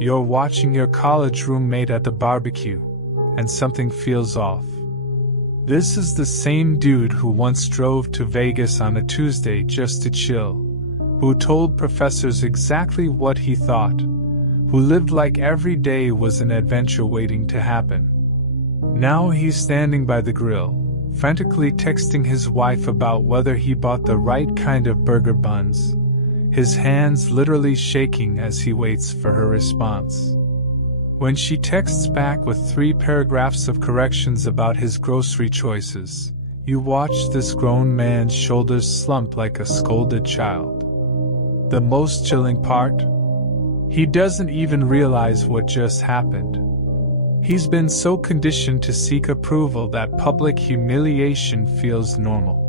You're watching your college roommate at the barbecue, and something feels off. This is the same dude who once drove to Vegas on a Tuesday just to chill, who told professors exactly what he thought, who lived like every day was an adventure waiting to happen. Now he's standing by the grill, frantically texting his wife about whether he bought the right kind of burger buns, his hands literally shaking as he waits for her response. When she texts back with 3 paragraphs of corrections about his grocery choices, you watch this grown man's shoulders slump like a scolded child. The most chilling part? He doesn't even realize what just happened. He's been so conditioned to seek approval that public humiliation feels normal.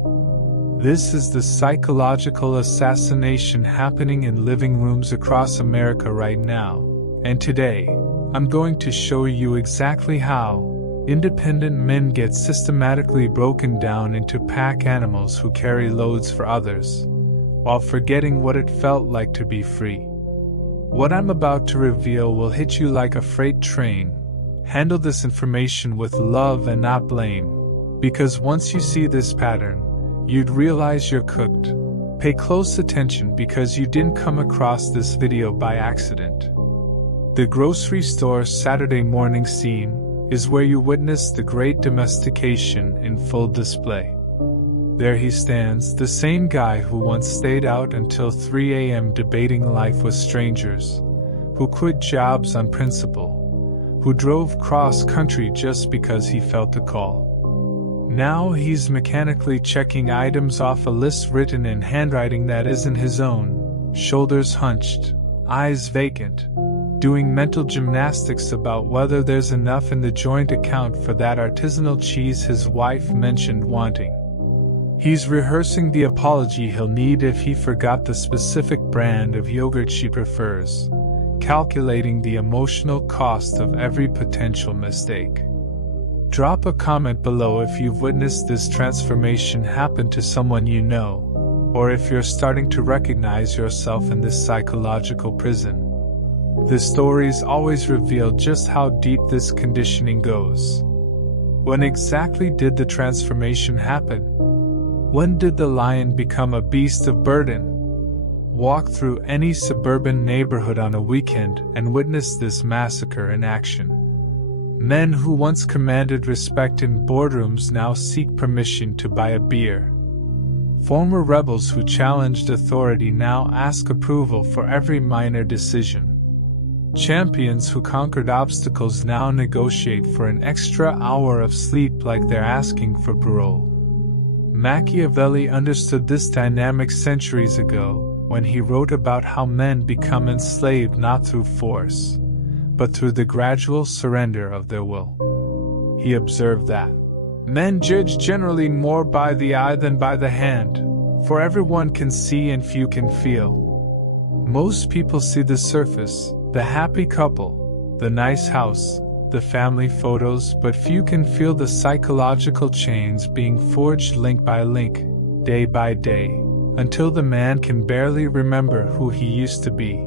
This is the psychological assassination happening in living rooms across America right now, and today, I'm going to show you exactly how independent men get systematically broken down into pack animals who carry loads for others, while forgetting what it felt like to be free. What I'm about to reveal will hit you like a freight train. Handle this information with love and not blame, because once you see this pattern, you'd realize you're cooked. Pay close attention because you didn't come across this video by accident. The grocery store Saturday morning scene is where you witness the great domestication in full display. There he stands, the same guy who once stayed out until 3 a.m. debating life with strangers, who quit jobs on principle, who drove cross-country just because he felt a call. Now he's mechanically checking items off a list written in handwriting that isn't his own, shoulders hunched, eyes vacant, doing mental gymnastics about whether there's enough in the joint account for that artisanal cheese his wife mentioned wanting. He's rehearsing the apology he'll need if he forgot the specific brand of yogurt she prefers, calculating the emotional cost of every potential mistake. Drop a comment below if you've witnessed this transformation happen to someone you know, or if you're starting to recognize yourself in this psychological prison. The stories always reveal just how deep this conditioning goes. When exactly did the transformation happen? When did the lion become a beast of burden? Walk through any suburban neighborhood on a weekend and witness this massacre in action. Men who once commanded respect in boardrooms now seek permission to buy a beer. Former rebels who challenged authority now ask approval for every minor decision. Champions who conquered obstacles now negotiate for an extra hour of sleep like they're asking for parole. Machiavelli understood this dynamic centuries ago, when he wrote about how men become enslaved not through force, but through the gradual surrender of their will. He observed that men judge generally more by the eye than by the hand, for everyone can see and few can feel. Most people see the surface, the happy couple, the nice house, the family photos, but few can feel the psychological chains being forged link by link, day by day, until the man can barely remember who he used to be.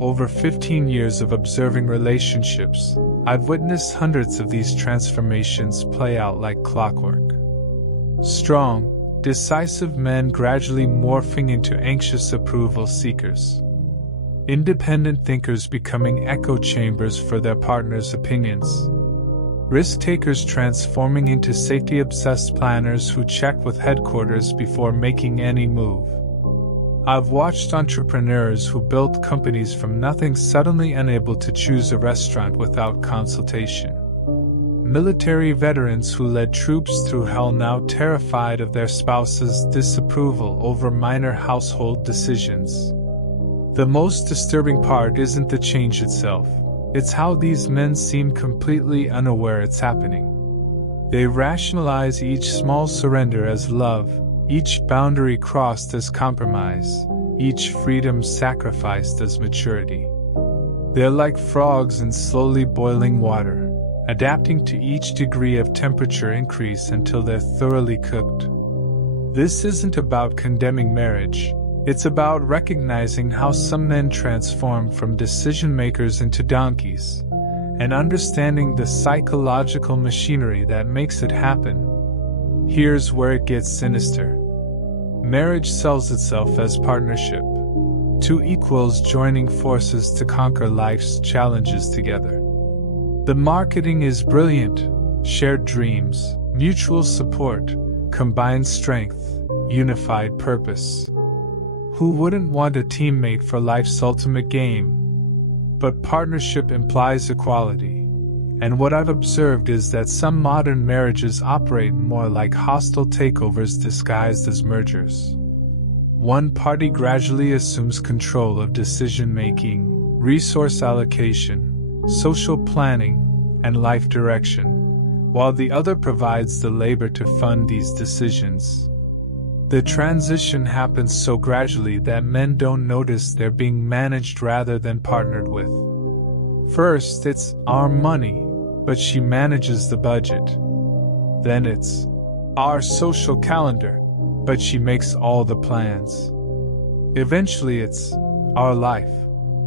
Over 15 years of observing relationships, I've witnessed hundreds of these transformations play out like clockwork. Strong, decisive men gradually morphing into anxious approval seekers. Independent thinkers becoming echo chambers for their partner's opinions. Risk-takers transforming into safety-obsessed planners who check with headquarters before making any move. I've watched entrepreneurs who built companies from nothing suddenly unable to choose a restaurant without consultation. Military veterans who led troops through hell now terrified of their spouse's disapproval over minor household decisions. The most disturbing part isn't the change itself. It's how these men seem completely unaware it's happening. They rationalize each small surrender as love, each boundary crossed as compromise, each freedom sacrificed as maturity. They're like frogs in slowly boiling water, adapting to each degree of temperature increase until they're thoroughly cooked. This isn't about condemning marriage, It's about recognizing how some men transform from decision makers into donkeys, and understanding the psychological machinery that makes it happen. Here's where it gets sinister. Marriage sells itself as partnership, two equals joining forces to conquer life's challenges together. The marketing is brilliant: shared dreams, mutual support, combined strength, unified purpose. Who wouldn't want a teammate for life's ultimate game? But partnership implies equality, and what I've observed is that some modern marriages operate more like hostile takeovers disguised as mergers. One party gradually assumes control of decision-making, resource allocation, social planning, and life direction, while the other provides the labor to fund these decisions. The transition happens so gradually that men don't notice they're being managed rather than partnered with. First, it's our money, but she manages the budget. Then it's our social calendar, but she makes all the plans. Eventually, it's our life,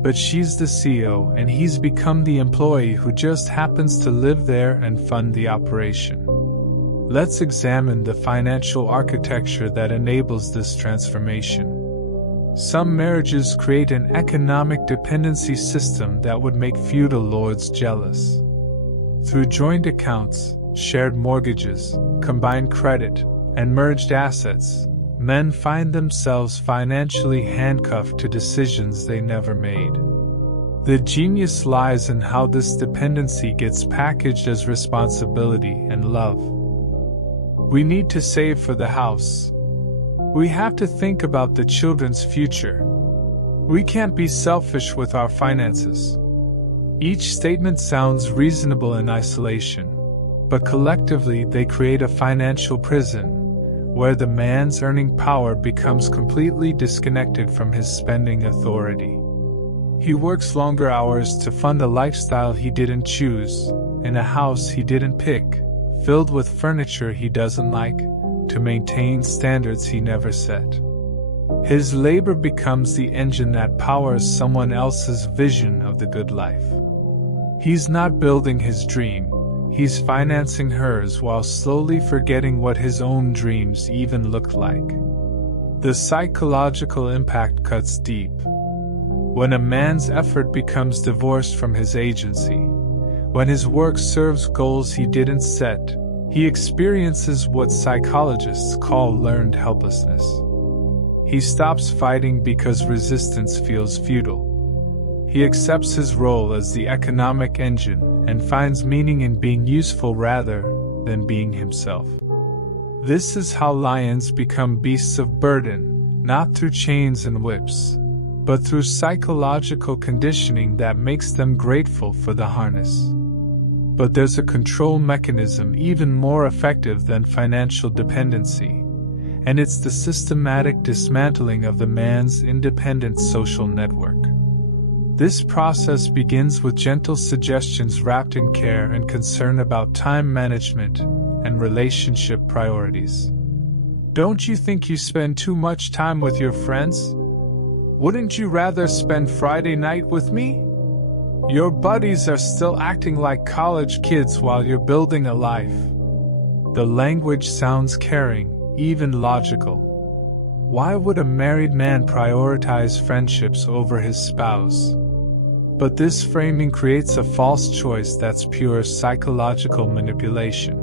but she's the CEO and he's become the employee who just happens to live there and fund the operation. Let's examine the financial architecture that enables this transformation. Some marriages create an economic dependency system that would make feudal lords jealous. Through joint accounts, shared mortgages, combined credit, and merged assets, men find themselves financially handcuffed to decisions they never made. The genius lies in how this dependency gets packaged as responsibility and love. We need to save for the house. We have to think about the children's future. We can't be selfish with our finances. Each statement sounds reasonable in isolation, but collectively they create a financial prison, where the man's earning power becomes completely disconnected from his spending authority. He works longer hours to fund a lifestyle he didn't choose, in a house he didn't pick, filled with furniture he doesn't like, to maintain standards he never set. His labor becomes the engine that powers someone else's vision of the good life. He's not building his dream, he's financing hers while slowly forgetting what his own dreams even look like. The psychological impact cuts deep. When a man's effort becomes divorced from his agency, when his work serves goals he didn't set, he experiences what psychologists call learned helplessness. He stops fighting because resistance feels futile. He accepts his role as the economic engine and finds meaning in being useful rather than being himself. This is how lions become beasts of burden, not through chains and whips, but through psychological conditioning that makes them grateful for the harness. But there's a control mechanism even more effective than financial dependency, and it's the systematic dismantling of the man's independent social network. This process begins with gentle suggestions wrapped in care and concern about time management and relationship priorities. Don't you think you spend too much time with your friends? Wouldn't you rather spend Friday night with me? Your buddies are still acting like college kids while you're building a life. The language sounds caring, even logical. Why would a married man prioritize friendships over his spouse? But this framing creates a false choice that's pure psychological manipulation.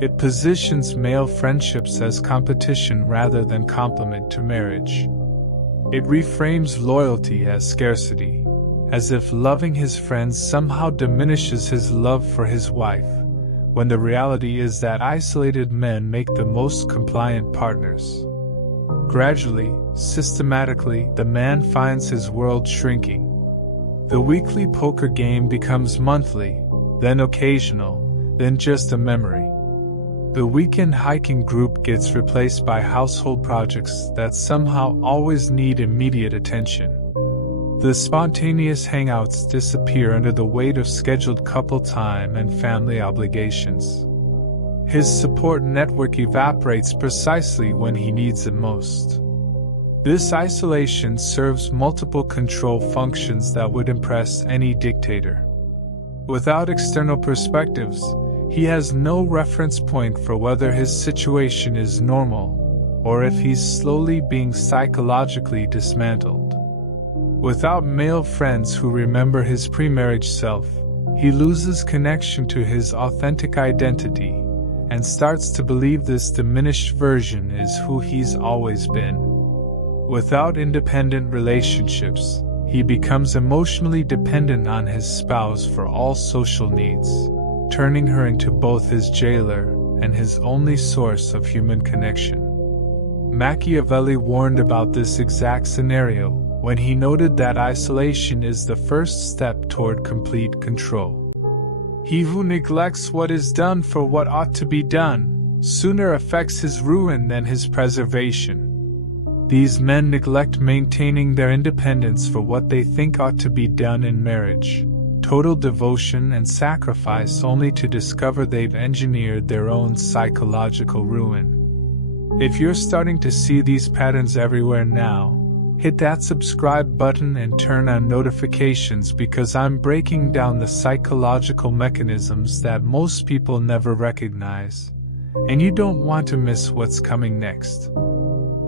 It positions male friendships as competition rather than complement to marriage. It reframes loyalty as scarcity, as if loving his friends somehow diminishes his love for his wife, when the reality is that isolated men make the most compliant partners. Gradually, systematically, the man finds his world shrinking. The weekly poker game becomes monthly, then occasional, then just a memory. The weekend hiking group gets replaced by household projects that somehow always need immediate attention. The spontaneous hangouts disappear under the weight of scheduled couple time and family obligations. His support network evaporates precisely when he needs it most. This isolation serves multiple control functions that would impress any dictator. Without external perspectives, he has no reference point for whether his situation is normal, or if he's slowly being psychologically dismantled. Without male friends who remember his pre-marriage self, he loses connection to his authentic identity, and starts to believe this diminished version is who he's always been. Without independent relationships, he becomes emotionally dependent on his spouse for all social needs, turning her into both his jailer and his only source of human connection. Machiavelli warned about this exact scenario when he noted that isolation is the first step toward complete control. He who neglects what is done for what ought to be done sooner affects his ruin than his preservation. These men neglect maintaining their independence for what they think ought to be done in marriage, total devotion and sacrifice, only to discover they've engineered their own psychological ruin. If you're starting to see these patterns everywhere now, hit that subscribe button and turn on notifications, because I'm breaking down the psychological mechanisms that most people never recognize, and you don't want to miss what's coming next.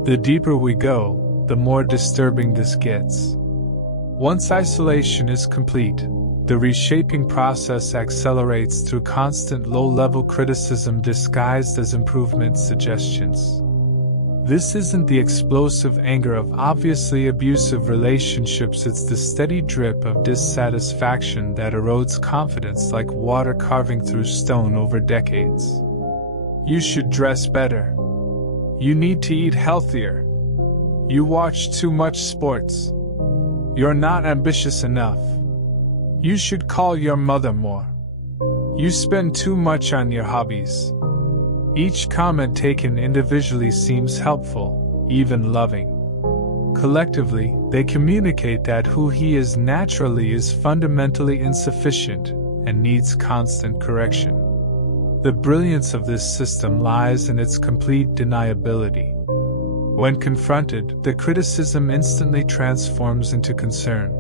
The deeper we go, the more disturbing this gets. Once isolation is complete, the reshaping process accelerates through constant low-level criticism disguised as improvement suggestions. This isn't the explosive anger of obviously abusive relationships, it's the steady drip of dissatisfaction that erodes confidence like water carving through stone over decades. You should dress better. You need to eat healthier. You watch too much sports. You're not ambitious enough. You should call your mother more. You spend too much on your hobbies. Each comment taken individually seems helpful, even loving. Collectively, they communicate that who he is naturally is fundamentally insufficient and needs constant correction. The brilliance of this system lies in its complete deniability. When confronted, the criticism instantly transforms into concern.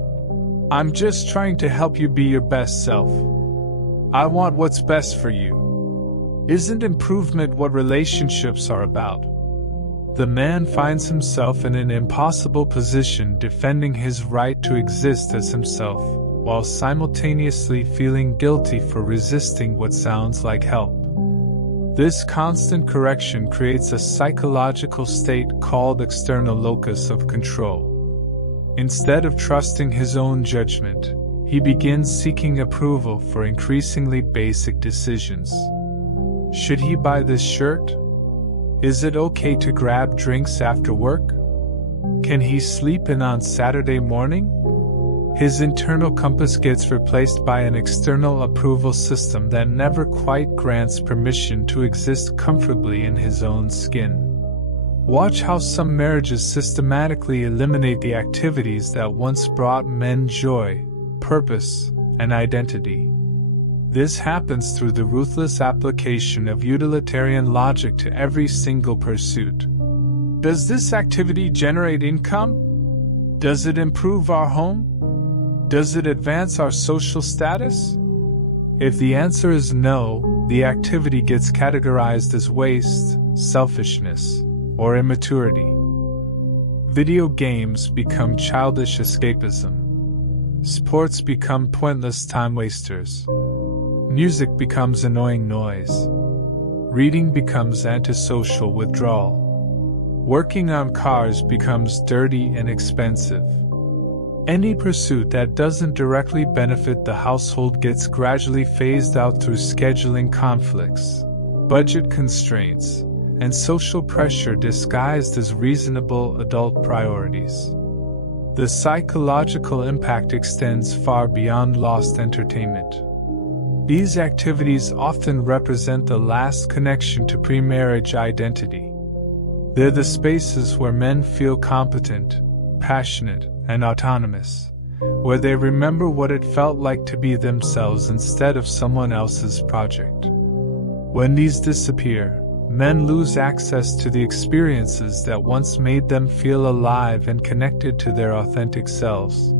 I'm just trying to help you be your best self. I want what's best for you. Isn't improvement what relationships are about? The man finds himself in an impossible position, defending his right to exist as himself, while simultaneously feeling guilty for resisting what sounds like help. This constant correction creates a psychological state called external locus of control. Instead of trusting his own judgment, he begins seeking approval for increasingly basic decisions. Should he buy this shirt? Is it okay to grab drinks after work? Can he sleep in on Saturday morning? His internal compass gets replaced by an external approval system that never quite grants permission to exist comfortably in his own skin. Watch how some marriages systematically eliminate the activities that once brought men joy, purpose, and identity. This happens through the ruthless application of utilitarian logic to every single pursuit. Does this activity generate income? Does it improve our home? Does it advance our social status? If the answer is no, the activity gets categorized as waste, selfishness, or immaturity. Video games become childish escapism. Sports become pointless time wasters. Music becomes annoying noise. Reading becomes antisocial withdrawal. Working on cars becomes dirty and expensive. Any pursuit that doesn't directly benefit the household gets gradually phased out through scheduling conflicts, budget constraints, and social pressure disguised as reasonable adult priorities. The psychological impact extends far beyond lost entertainment. These activities often represent the last connection to pre-marriage identity. They're the spaces where men feel competent, passionate, and autonomous, where they remember what it felt like to be themselves instead of someone else's project. When these disappear, men lose access to the experiences that once made them feel alive and connected to their authentic selves.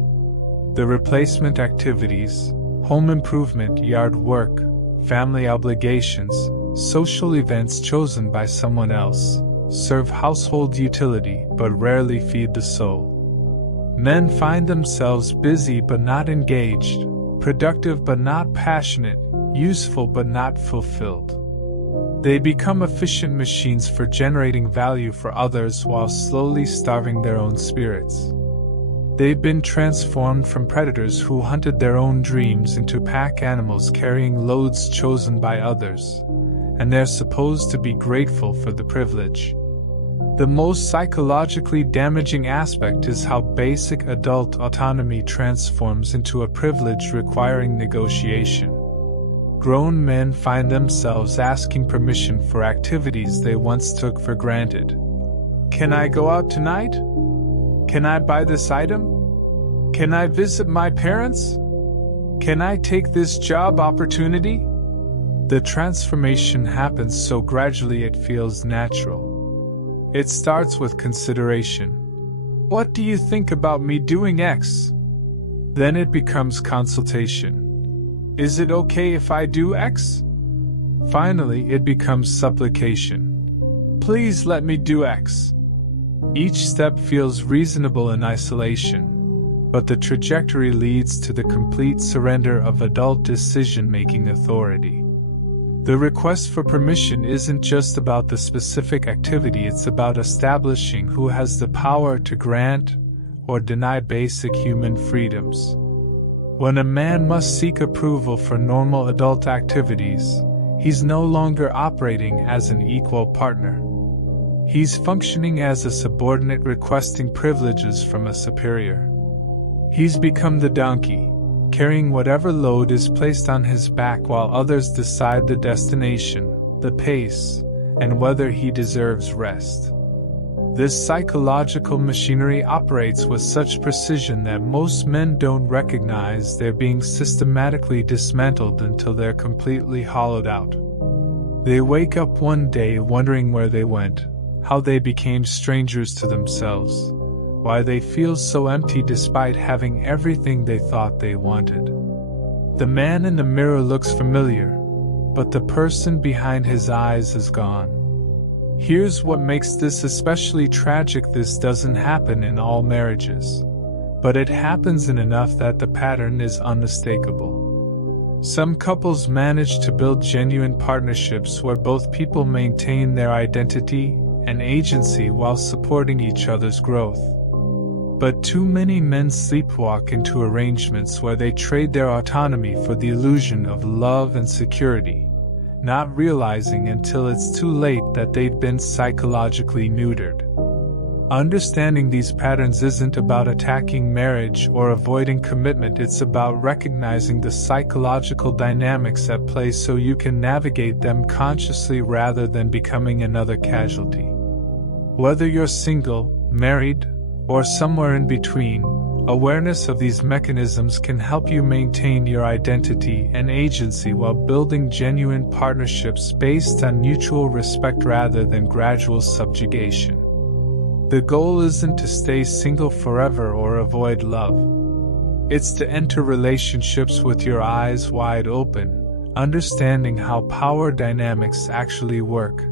The replacement activities, home improvement, yard work, family obligations, social events chosen by someone else, serve household utility but rarely feed the soul. Men find themselves busy but not engaged, productive but not passionate, useful but not fulfilled. They become efficient machines for generating value for others while slowly starving their own spirits. They've been transformed from predators who hunted their own dreams into pack animals carrying loads chosen by others, and they're supposed to be grateful for the privilege. The most psychologically damaging aspect is how basic adult autonomy transforms into a privilege requiring negotiation. Grown men find themselves asking permission for activities they once took for granted. Can I go out tonight? Can I buy this item? Can I visit my parents? Can I take this job opportunity? The transformation happens so gradually it feels natural. It starts with consideration. What do you think about me doing X? Then it becomes consultation. Is it okay if I do X? Finally, it becomes supplication. Please let me do X. Each step feels reasonable in isolation, but the trajectory leads to the complete surrender of adult decision-making authority. The request for permission isn't just about the specific activity, it's about establishing who has the power to grant or deny basic human freedoms. When a man must seek approval for normal adult activities, he's no longer operating as an equal partner. He's functioning as a subordinate requesting privileges from a superior. He's become the donkey, carrying whatever load is placed on his back while others decide the destination, the pace, and whether he deserves rest. This psychological machinery operates with such precision that most men don't recognize they're being systematically dismantled until they're completely hollowed out. They wake up one day wondering where they went, how they became strangers to themselves, why they feel so empty despite having everything they thought they wanted. The man in the mirror looks familiar, but the person behind his eyes is gone. Here's what makes this especially tragic: this doesn't happen in all marriages, but it happens in enough that the pattern is unmistakable. Some couples manage to build genuine partnerships where both people maintain their identity and agency while supporting each other's growth. But too many men sleepwalk into arrangements where they trade their autonomy for the illusion of love and security, not realizing until it's too late that they've been psychologically neutered. Understanding these patterns isn't about attacking marriage or avoiding commitment, it's about recognizing the psychological dynamics at play so you can navigate them consciously rather than becoming another casualty. Whether you're single, married, or somewhere in between, awareness of these mechanisms can help you maintain your identity and agency while building genuine partnerships based on mutual respect rather than gradual subjugation. The goal isn't to stay single forever or avoid love. It's to enter relationships with your eyes wide open, understanding how power dynamics actually work,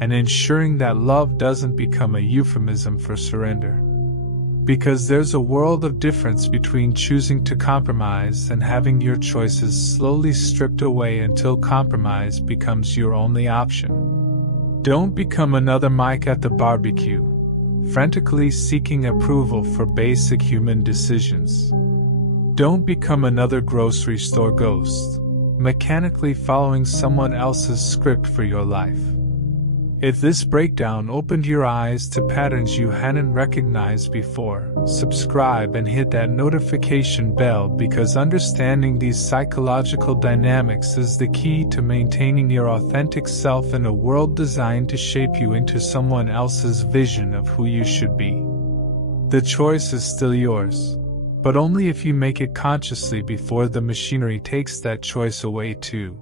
and ensuring that love doesn't become a euphemism for surrender. Because there's a world of difference between choosing to compromise and having your choices slowly stripped away until compromise becomes your only option. Don't become another Mike at the barbecue, frantically seeking approval for basic human decisions. Don't become another grocery store ghost, mechanically following someone else's script for your life. If this breakdown opened your eyes to patterns you hadn't recognized before, subscribe and hit that notification bell, because understanding these psychological dynamics is the key to maintaining your authentic self in a world designed to shape you into someone else's vision of who you should be. The choice is still yours, but only if you make it consciously before the machinery takes that choice away too.